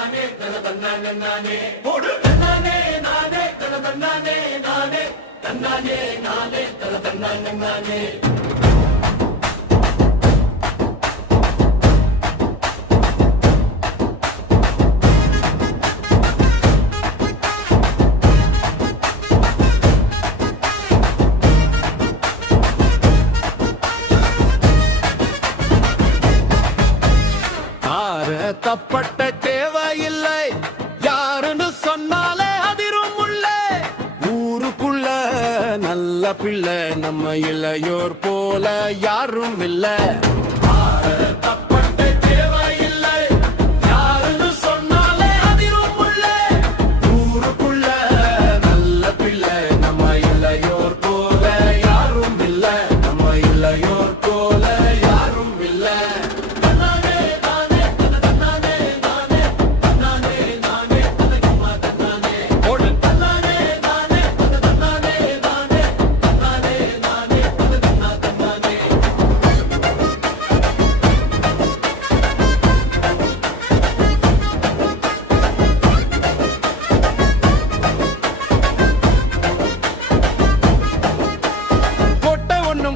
நானே தன தன்னானே நானே போடு தன்னானே நானே தன தன்னானே நானே தன்னானே நானே தன தன்னானே நானே தப்பட்ட தேவையில்லை யாருன்னு சொன்னாலே அதிரும் உள்ள ஊருக்குள்ள நல்ல பிள்ளை நம்ம இளையோர் போல யாரும் இல்லை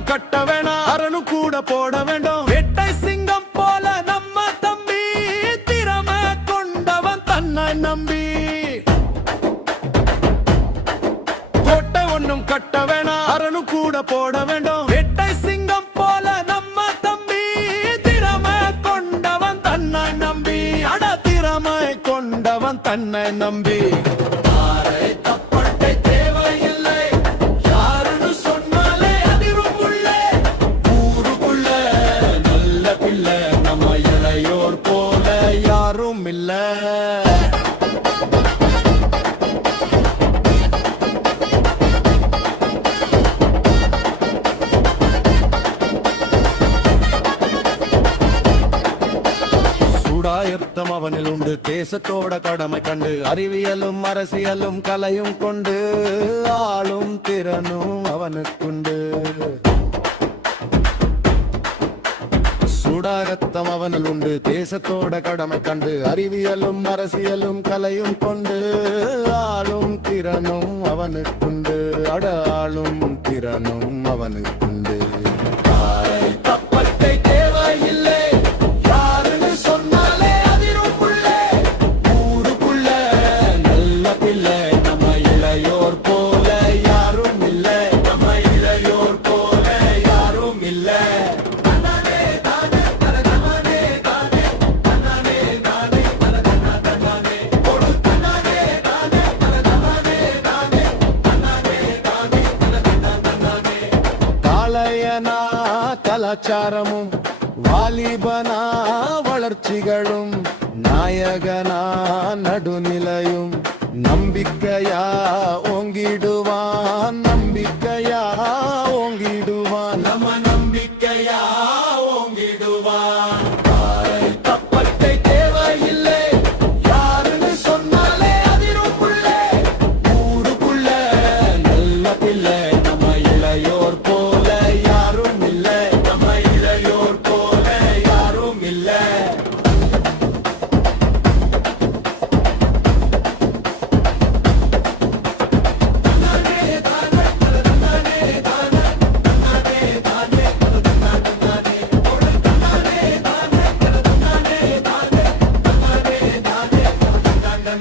கட்ட வேணாம் அரணும் கூட போட வேண்டும் வேட்டை சிங்கம் போல நம்ம தம்பி திறமை கொண்டவன் தன்னை நம்பி கோட்டை ஒன்னும் கட்ட வேணாம் அரணும் கூட போட வேண்டும் வேட்டை சிங்கம் போல நம்ம தம்பி திறமை கொண்டவன் தன்னை நம்பி அட திறமை கொண்டவன் தன்னை நம்பி சுடாயத்தம் அவனில் உண்டு தேசத்தோட கடமை கண்டு அறிவியலும் அரசியலும் கலையும் கொண்டு ஆளும் திறனும் அவனுக்குண்டு சுடாரத்தம் அவனில் உண்டு தேசத்தோட கடமை கண்டு அறிவியலும் அரசியலும் கலையும் கொண்டு ஆளும் திறனும் அவனுக்குண்டு அட ஆளும் திறனும் அவனுக்குண்டு தப்பத்தை தேவையில்லை யாருன்னு சொன்னாலே அதிரும் புள்ள ஊருக்குள்ள நல்ல பிள்ளை நம்ம இளையோர் போல யாரும் இல்லை நம்ம இளையோர் போல யாரும் இல்லை கலாச்சாரமும் வாலிபனா வளர்ச்சிகளும் நாயகனா நடுநிலையும் நம்பிக்கையா ஓங்கிடுவான் நம்பிக்கையா ஓங்கிடுவான் நம்ம நம்பிக்கையா ஓங்கிடுவான் தப்பத்தை தேவையில்லை யாருன்னு சொன்னாலே அதிரும் புள்ள ஊருக்குள்ள நல்ல பிள்ளை நம்ம இளையோர் போல யாரும் இல்லை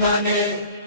நானே